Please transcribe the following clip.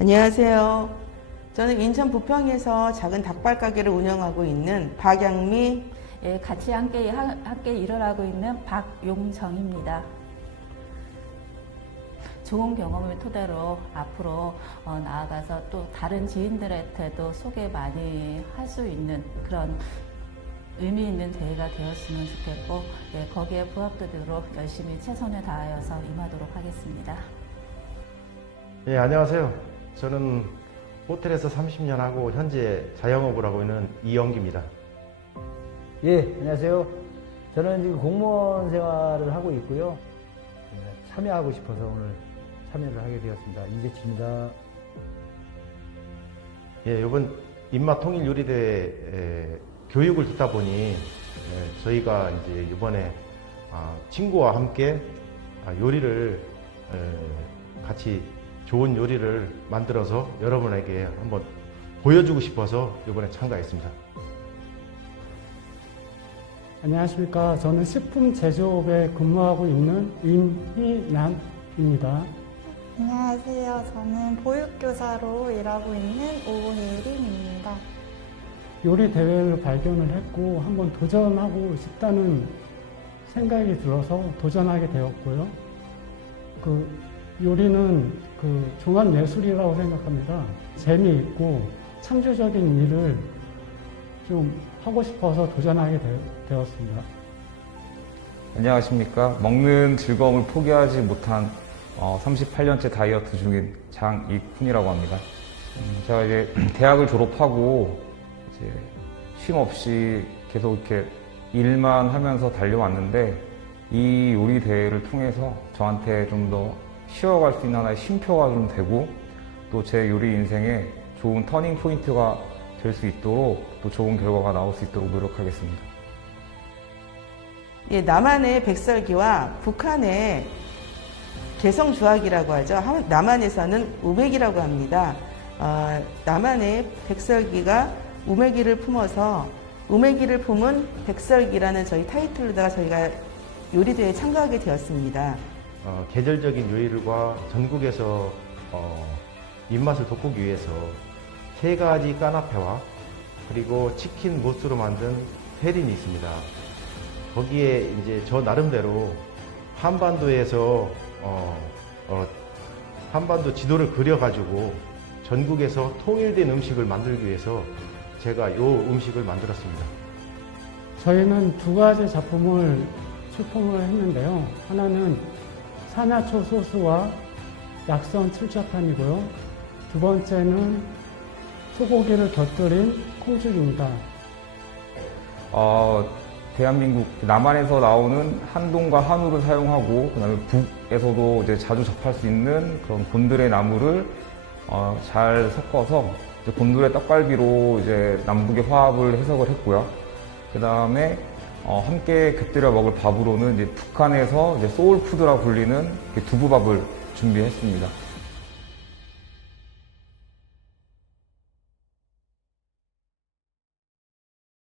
안녕하세요. 저는 인천 부평에서 작은 닭발 가게를 운영하고 있는 박양미 예, 같이 함께, 하- 함께 일을 하고 있는 박용정입니다. 좋은 경험을 토대로 앞으로 어, 나아가서 또 다른 지인들한테도 소개 많이 할 수 있는 그런 의미 있는 대회가 되었으면 좋겠고 예, 거기에 부합되도록 열심히 최선을 다하여서 임하도록 하겠습니다. 예, 안녕하세요. 저는 호텔에서 30년 하고 현재 자영업을 하고 있는 이영기입니다. 예, 안녕하세요. 저는 지금 공무원 생활을 하고 있고요. 네, 참여하고 싶어서 오늘 참여를 하게 되었습니다. 이재치입니다. 예, 이번 입맛 통일 요리대 에, 교육을 듣다 보니 예, 저희가 이제 이번에 아, 친구와 함께 아, 요리를 에, 같이 좋은 요리를 만들어서 여러분에게 한번 보여주고 싶어서 이번에 참가했습니다. 안녕하십니까. 저는 식품 제조업에 근무하고 있는 임희남입니다. 안녕하세요. 저는 보육교사로 일하고 있는 오혜림입니다. 요리 대회를 발견을 했고 한번 도전하고 싶다는 생각이 들어서 도전하게 되었고요. 그 요리는 그 종합 예술이라고 생각합니다. 재미있고 창조적인 일을 좀 하고 싶어서 도전하게 되, 되었습니다. 안녕하십니까. 먹는 즐거움을 포기하지 못한 어, 38년째 다이어트 중인 장익훈이라고 합니다. 음, 제가 이제 대학을 졸업하고 이제 쉼 없이 계속 이렇게 일만 하면서 달려왔는데 이 요리 대회를 통해서 저한테 좀더 쉬어갈 수 있는 하나의 쉼표가 좀 되고 또 제 요리 인생에 좋은 터닝 포인트가 될 수 있도록 또 좋은 결과가 나올 수 있도록 노력하겠습니다. 예, 남한의 백설기와 북한의 개성주악이라고 하죠. 한- 남한에서는 우백이라고 합니다. 어, 남한의 백설기가 우메기를 품어서 우메기를 품은 백설기라는 저희 타이틀로다가 저희가 요리대회에 참가하게 되었습니다. 어, 계절적인 요리들과 전국에서 어, 입맛을 돋구기 위해서 세 가지 까나페와 그리고 치킨 무스로 만든 페린이 있습니다. 거기에 이제 저 나름대로 한반도에서 어, 어, 한반도 지도를 그려가지고 전국에서 통일된 음식을 만들기 위해서 제가 요 음식을 만들었습니다. 저희는 두 가지 작품을 출품을 했는데요. 하나는 산야초 소스와 약선 칠차판이고요. 두 번째는 소고기를 곁들인 콩죽입니다. 어, 대한민국 남한에서 나오는 한동과 한우를 사용하고 그다음에 북에서도 이제 자주 접할 수 있는 그런 곤드레 나무를 어, 잘 섞어서 곤드레 떡갈비로 이제 남북의 화합을 해석을 했고요. 그 다음에 어, 함께 곁들여 먹을 밥으로는 이제 북한에서 이제 소울푸드라 불리는 두부밥을 준비했습니다.